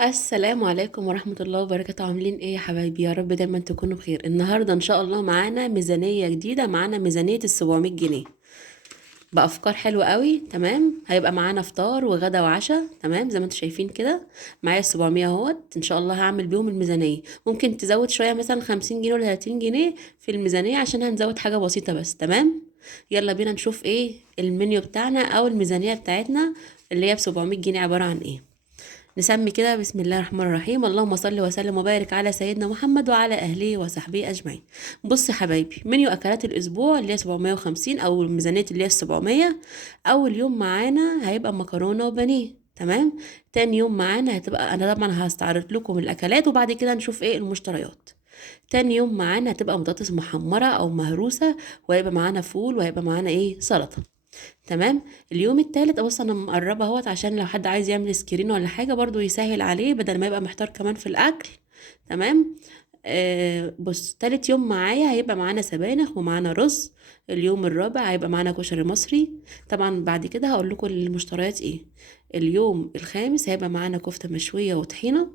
السلام عليكم ورحمة الله وبركاته. عاملين ايه يا حبايبي؟ يا رب دايما تكونوا بخير. النهاردة ان شاء الله معانا ميزانية جديدة، معانا ميزانية ال700 جنيه بأفكار حلوة قوي. تمام، هيبقى معانا فطار وغدا وعشاء. تمام زي ما انتم شايفين كده، معايا 700 اهوت. ان شاء الله هعمل بيهم الميزانية. ممكن تزود شوية مثلا 50 جنيه ولا 30 جنيه في الميزانية عشان هنزود حاجة بسيطة بس. تمام، يلا بينا نشوف ايه المنيو بتاعنا او الميزانية بتاعتنا اللي هي ب700 جنيه عبارة عن ايه. نسمي كده بسم الله الرحمن الرحيم. اللهم صل وسلم وبارك على سيدنا محمد وعلى اهله وصحبه اجمعين. بص يا حبايبي، منيو اكلات الاسبوع اللي هي 750 او الميزانيه اللي هي 700. اول يوم معانا هيبقى مكرونه وبانيه. تمام، تاني يوم معانا هتبقى، انا طبعا هستعرض لكم الاكلات وبعد كده نشوف ايه المشتريات. تاني يوم معانا هتبقى بطاطس محمره او مهروسه، وهيبقى معانا فول، وهيبقى معانا ايه، سلطه. تمام. اليوم التالت ابص انا مقربه اهوت عشان لو حد عايز يعمل سكرين ولا حاجه برضو يسهل عليه بدل ما يبقى محتار كمان في الاكل. تمام. بص، تالت يوم معايا هيبقى معانا سبانخ ومعانا رز. اليوم الرابع هيبقى معانا كشري مصري. طبعا بعد كده هقول لكم المشتريات ايه. اليوم الخامس هيبقى معانا كفته مشويه وطحينه.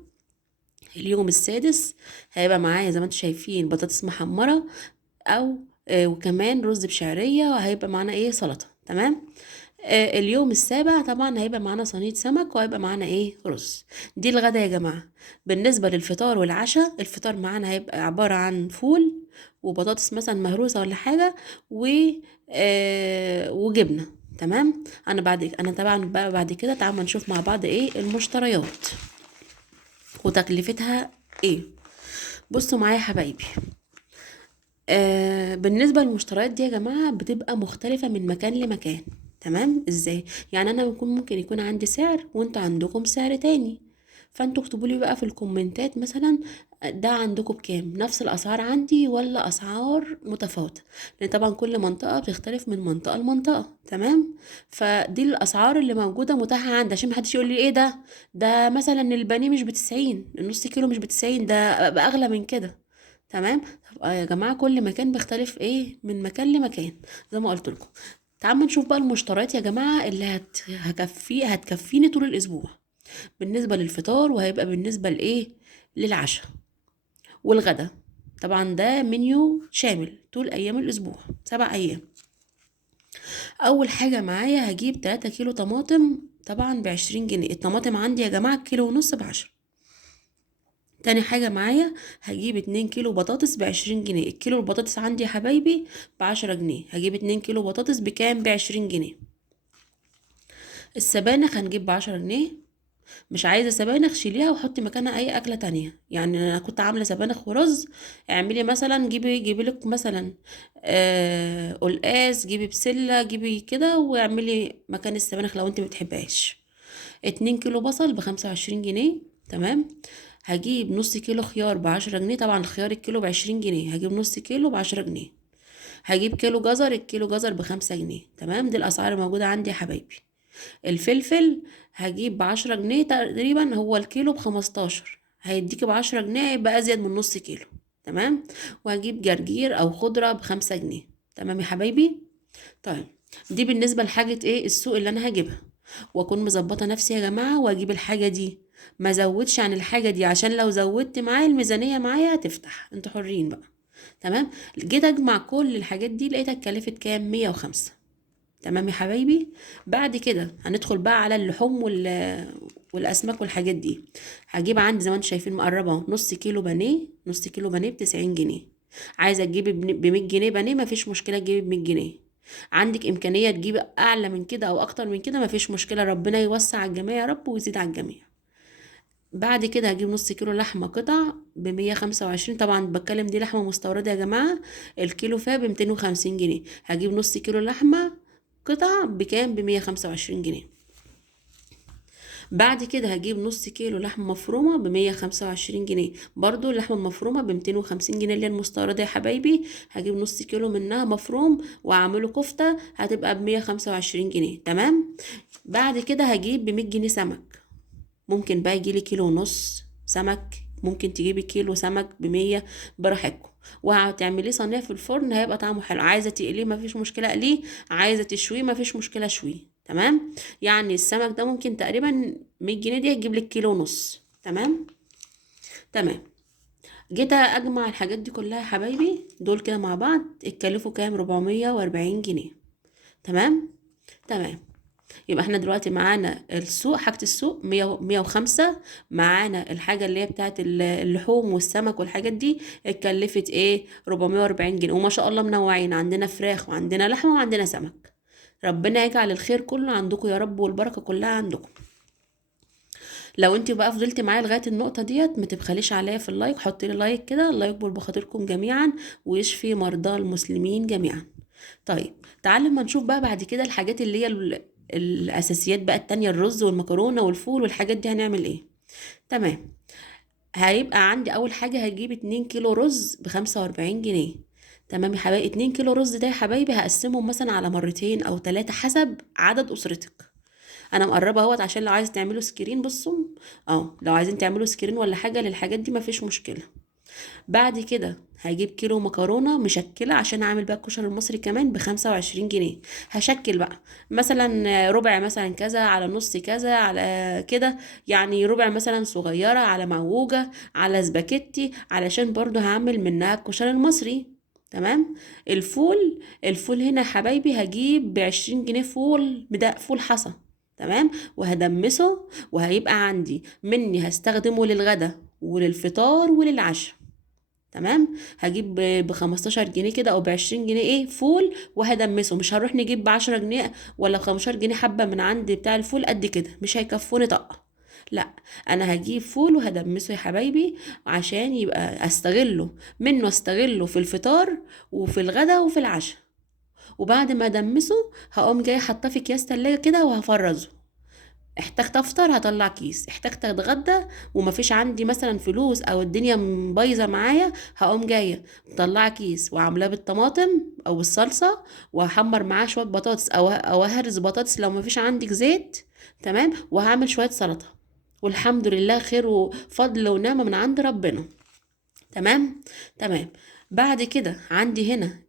اليوم السادس هيبقى معايا زي ما انتم شايفين بطاطس محمره، او وكمان رز بشعريه، وهيبقى معانا ايه، سلطه. تمام. اليوم السابع طبعا هيبقى معانا صينية سمك، وهيبقى معانا ايه، رز. دي الغدا يا جماعة. بالنسبة للفطار والعشاء، الفطار معانا هيبقى عبارة عن فول وبطاطس مثلا مهروسة ولا حاجة، و وجبنة. تمام. انا طبعا بقى بعد كده تعالوا نشوف مع بعض ايه المشتريات وتكلفتها ايه. بصوا معايا يا حبايبي. بالنسبة للمشتريات دي يا جماعة بتبقى مختلفة من مكان لمكان. تمام، ازاي؟ يعني انا ممكن يكون عندي سعر وانت عندكم سعر تاني، فانتوا اكتبوا لي بقى في الكومنتات مثلا ده عندكم بكام، نفس الاسعار عندي ولا اسعار متفاوتة، لان طبعا كل منطقة بتختلف من منطقة لمنطقة. تمام. فدي الاسعار اللي موجودة متاحة عندي عشان محدش يقول لي ايه ده مثلا البانيه مش ب90، النص كيلو مش ب90، ده بقى اغلى من كده. تمام. طب يا جماعة كل مكان بيختلف ايه من مكان لمكان زي ما قلت لكم. تعالوا نشوف بقى المشتريات يا جماعة اللي هتكفيني طول الأسبوع. بالنسبة للفطار، وهيبقى بالنسبة لإيه، للعشاء والغدا. طبعا ده منيو شامل طول أيام الأسبوع، 7 أيام. أول حاجة معايا هجيب 3 كيلو طماطم، طبعا ب20 جنيه. الطماطم عندي يا جماعة كيلو ونص ب10. تاني حاجة معايا هجيب 2 كيلو بطاطس ب20 جنيه. الكيلو البطاطس عندي يا حبايبي ب10 جنيه. هجيب 2 كيلو بطاطس بكام، ب20 جنيه. السبانخ هنجيب ب10 جنيه. مش عايزة سبانخ شيليها وحطي مكانها أي أكلة تانية. يعني أنا كنت عاملة سبانخ ورز، اعملي مثلا، جيبي لك مثلا قلقاس، جيبي بسلة، جيبي كده واعملي مكان السبانخ لو انت مبتحبهاش. 2 كيلو بصل ب25 جنيه. تمام. هجيب نص كيلو خيار ب10 جنيه. طبعا الخيار الكيلو ب20 جنيه، هجيب نص كيلو ب10 جنيه. هجيب كيلو جزر، الكيلو جزر ب5 جنيه. تمام، دي الأسعار الموجودة عندي يا حبايبي. الفلفل هجيب ب10 جنيه تقريبا، هو الكيلو ب15، هيديكي ب10 جنيه، يبقى أزيد من نص كيلو. تمام. وهجيب جرجير أو خضرة ب5 جنيه. تمام يا حبايبي. طيب، دي بالنسبة لحاجة ايه السوق اللي انا هجيبها، واكون مظبطة نفسي يا جماعة واجيب الحاجة دي. ما زودش عن الحاجة دي عشان لو زودت معايا الميزانية معايا هتفتح، انتوا حرين بقى. تمام. جيت اجمع كل الحاجات دي لقيتها اتكلفت كام، 105. تمام يا حبايبي. بعد كده هندخل بقى على اللحوم والاسماك والحاجات دي. هجيب عندي زي ما انتم شايفين مقربه نص كيلو بانيه. نص كيلو بانيه ب90 جنيه. عايزه تجيبي ب100 جنيه بانيه، مفيش مشكله تجيبي ب100 جنيه. عندك امكانيه تجيبي اعلى من كده او اكتر من كده، مفيش مشكله، ربنا يوسع على الجميع يا رب ويزيد على الجميع. بعد كده هجيب نص كيلو لحمه قطع ب125. طبعا بتكلم دي لحمه مستورده يا جماعه. الكيلو فيها ب250 جنيه. هجيب نص كيلو لحمه قطع بكام، ب125 جنيه. بعد كده هجيب نص كيلو لحمة مفرومة ب125 جنيه. برضو اللحمة المفرومة ب250 جنيه اللي هي المستوردة يا حبايبي. هجيب نص كيلو منها مفروم وأعمله كفتة، هتبقى ب125 جنيه. تمام. بعد كده هجيب ب100 جنيه سمك. ممكن بقى يجيلي كيلو ونص سمك، ممكن تجيبي كيلو سمك ب100، براحتكم. وهتعمليه صينية في الفرن هيبقى طعمه حلو. عايزة تقليه مفيش مشكلة اقليه، عايزة تشويه مفيش مشكلة شويه. تمام. يعني السمك ده ممكن تقريبا 100 جنيه دي هتجيب لك كيلو ونص. تمام. تمام. جيت اجمع الحاجات دي كلها يا حبايبي، دول كده مع بعض اتكلفوا كام؟ 440 جنيه. تمام. تمام. يبقى احنا دلوقتي معانا السوق، حاجة السوق 105. معانا الحاجة اللي هي بتاعت اللحوم والسمك والحاجات دي اتكلفت ايه؟ 440 جنيه. وما شاء الله منوعين، عندنا فراخ وعندنا لحمة وعندنا سمك. ربنا يجعل الخير كله عندكم يا رب، والبركة كلها عندكم. لو انت بقى فضلتي معايا لغايه النقطه ديت، ما تبخليش عليا في اللايك، حطي لي لايك كده. الله يكبر بخاطركم جميعا ويشفي مرضى المسلمين جميعا. طيب تعالوا ما نشوف بقى بعد كده الحاجات اللي هي الاساسيات بقى التانية، الرز والمكرونه والفول والحاجات دي هنعمل ايه. تمام. هيبقى عندي اول حاجه هجيب 2 كيلو رز ب45 جنيه. تمام يا حبايبي. 2 كيلو رز ده يا حبايبي هقسمهم مثلا على مرتين او ثلاثة حسب عدد اسرتك. انا مقربه اهوت عشان لو عايز تعملوا سكرين بصوا. لو عايزين تعملوا سكرين ولا حاجه للحاجات دي مفيش مشكله. بعد كده هجيب كيلو مكرونه مشكله عشان اعمل بقى الكشري المصري كمان ب25 جنيه. هشكل بقى مثلا ربع مثلا كذا، على نص كذا، على كده. يعني ربع مثلا صغيره، على معوجه، على سباكيتي، علشان برضو هعمل منها الكشري المصري. تمام. الفول هنا يا حبايبي هجيب ب20 جنيه فول، ده فول حصى. تمام. وهدمسه، وهيبقى عندي مني هستخدمه للغدا وللفطار وللعشاء. تمام. هجيب ب15 جنيه كده او ب20 جنيه ايه فول، وهدمسه. مش هنروح نجيب ب10 جنيه ولا ب15 جنيه حبة من عند بتاع الفول قد كده، مش هيكفوني طقة. لا، انا هجيب فول وهدمسه يا حبايبي عشان يبقى استغله في الفطار وفي الغدا وفي العشاء. وبعد ما ادمسه هقوم جاي حاطاه في اكياس تلاجة كده وهفرزه. احتجت افطر هطلع كيس، احتجت اتغدى ومفيش عندي مثلا فلوس او الدنيا بايظه معايا، هقوم جايه مطلعه كيس وعاملاه بالطماطم او بالصلصه، وهحمر معاه شويه بطاطس او اهرس بطاطس لو مفيش عندك زيت. تمام. وهعمل شويه سلطه. والحمد لله خير وفضل ونعمه من عند ربنا. تمام. تمام. بعد كده عندي هنا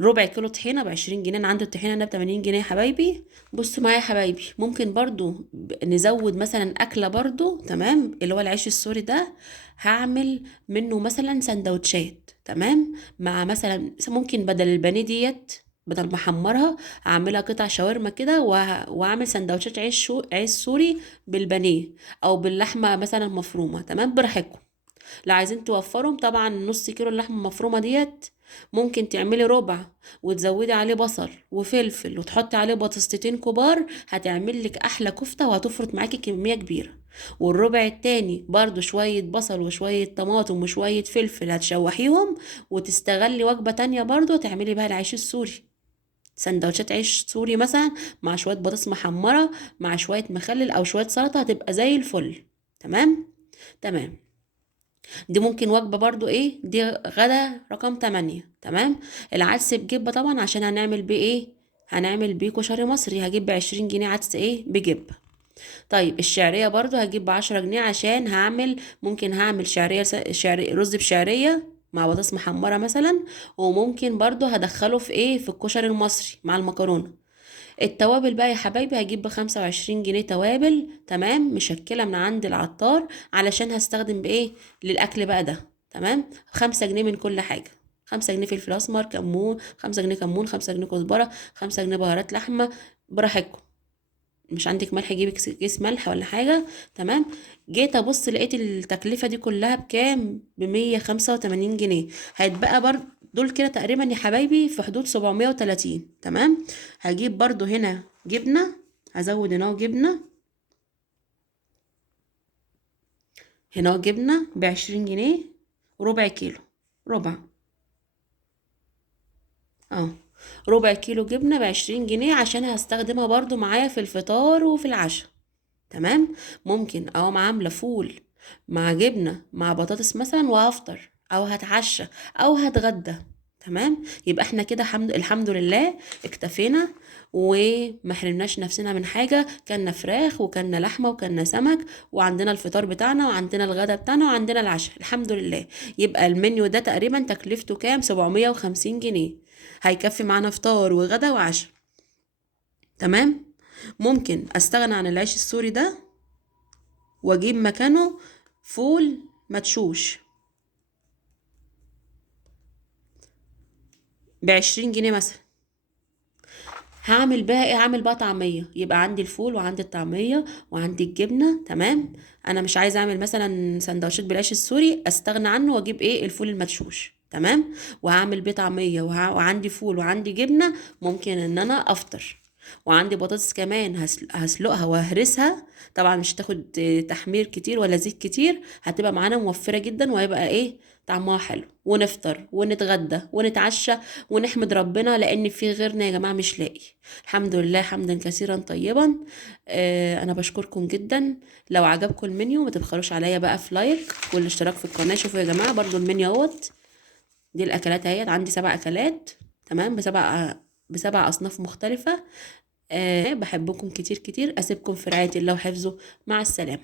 ربع كيلو طحينه ب20 جنيه. انا عندي الطحينه هنا ب80 جنيه يا حبايبي. بصوا معايا يا حبايبي، ممكن برضو نزود مثلا اكله برضو. تمام. اللي هو العيش السوري ده هعمل منه مثلا سندوتشات. تمام. مع مثلا ممكن بدل البانيه ديت، بدل ما احمرها اعملها قطع شاورما كده، واعمل سندوتشات عيش سوري بالبانيه او باللحمه مثلا مفرومه. تمام. براحتكم. لو عايزين توفرهم طبعا نص كيلو اللحمه المفرومه ديت ممكن تعملي ربع، وتزودي عليه بصل وفلفل وتحطي عليه بطاطستين كبار، هتعمل لك احلى كفته وهتفرط معاكي كميه كبيره. والربع التاني برضو شويه بصل وشويه طماطم وشويه فلفل هتشوحيهم، وتستغلي وجبه تانية برضو تعملي بها العيش السوري. سندوتشات عيش سوري مثلا مع شويه بطاطس محمره مع شويه مخلل او شويه سلطه هتبقى زي الفل. تمام. تمام. دي ممكن وجبة برضو ايه، دي غدا رقم 8. تمام. العدس بجبة طبعا عشان هنعمل بيه ايه، هنعمل بيه كشري مصري، هجيب ب20 جنيه عدس ايه بجبة. طيب الشعرية برضو هجيب ب10 جنيه عشان ممكن هعمل رز بشعرية مع بطاطس محمرة مثلا. وممكن برضو هدخله في ايه، في الكشري المصري مع المكرونة. التوابل بقى يا حبايبي هجيب ب25 جنيه توابل. تمام. مشكلة من عند العطار علشان هستخدم بايه للأكل بقى ده. تمام. 5 جنيه من كل حاجة. 5 جنيه فلفل أسمر، كمون 5 جنيه، كمون 5 جنيه، كزبرة 5 جنيه، بهارات لحمة براحتكم. مش عندك ملح جيبي كيس ملح ولا حاجة. تمام. جيت ابص لقيت التكلفة دي كلها بكام؟ ب185 جنيه. هيتبقى برضه دول كده تقريبا يا حبايبي في حدود 730. تمام. هجيب برضو هنا جبنة، هزود هنا جبنة. هنا جبنة ب20 جنيه، ربع كيلو. ربع. اه ربع كيلو جبنة ب20 جنيه عشان هستخدمها برضو معايا في الفطار وفي العشاء. تمام. ممكن اقوم عامله فول مع جبنه مع بطاطس مثلا وهفطر او هتعشى او هتغدى. تمام. يبقى احنا كده الحمد لله اكتفينا وما حرمناش نفسنا من حاجه. كلنا فراخ وكلنا لحمه وكلنا سمك، وعندنا الفطار بتاعنا وعندنا الغدا بتاعنا وعندنا العشاء الحمد لله. يبقى المنيو ده تقريبا تكلفته كام؟ 750 جنيه. هيكفي معانا فطار وغدا وعشاء. تمام. ممكن استغنى عن العيش السوري ده واجيب مكانه فول مدشوش ب20 جنيه مثلا. هعمل بقى ايه؟ هعمل بقى طعمية. يبقى عندي الفول وعندي الطعمية وعندي الجبنة، تمام. انا مش عايزة اعمل مثلا سندوتشات بالعيش السوري، استغنى عنه واجيب ايه؟ الفول المدشوش، تمام. وهعمل بيه طعمية وعندي فول وعندي جبنة. ممكن ان انا افطر. وعندي بطاطس كمان هسلقها وهرسها. طبعا مش هتاخد تحمير كتير ولا زيت كتير، هتبقى معانا موفرة جدا، وهيبقى ايه؟ طعمها حلو. ونفطر ونتغدى ونتعشى ونحمد ربنا، لان في غيرنا يا جماعة مش لاقي. الحمد لله حمدا كثيرا طيبا. انا بشكركم جدا. لو عجبكم المنيو ما تبخلوش عليا بقى في لايك والاشتراك في القناة. شوفوا يا جماعة برضو المنيو اهوت. دي الاكلات اهيت، عندي 7 اكلات، تمام، بسبع اصناف مختلفة. بحبكم كتير كتير، اسيبكم في رعاية الله وحفظه. مع السلامة.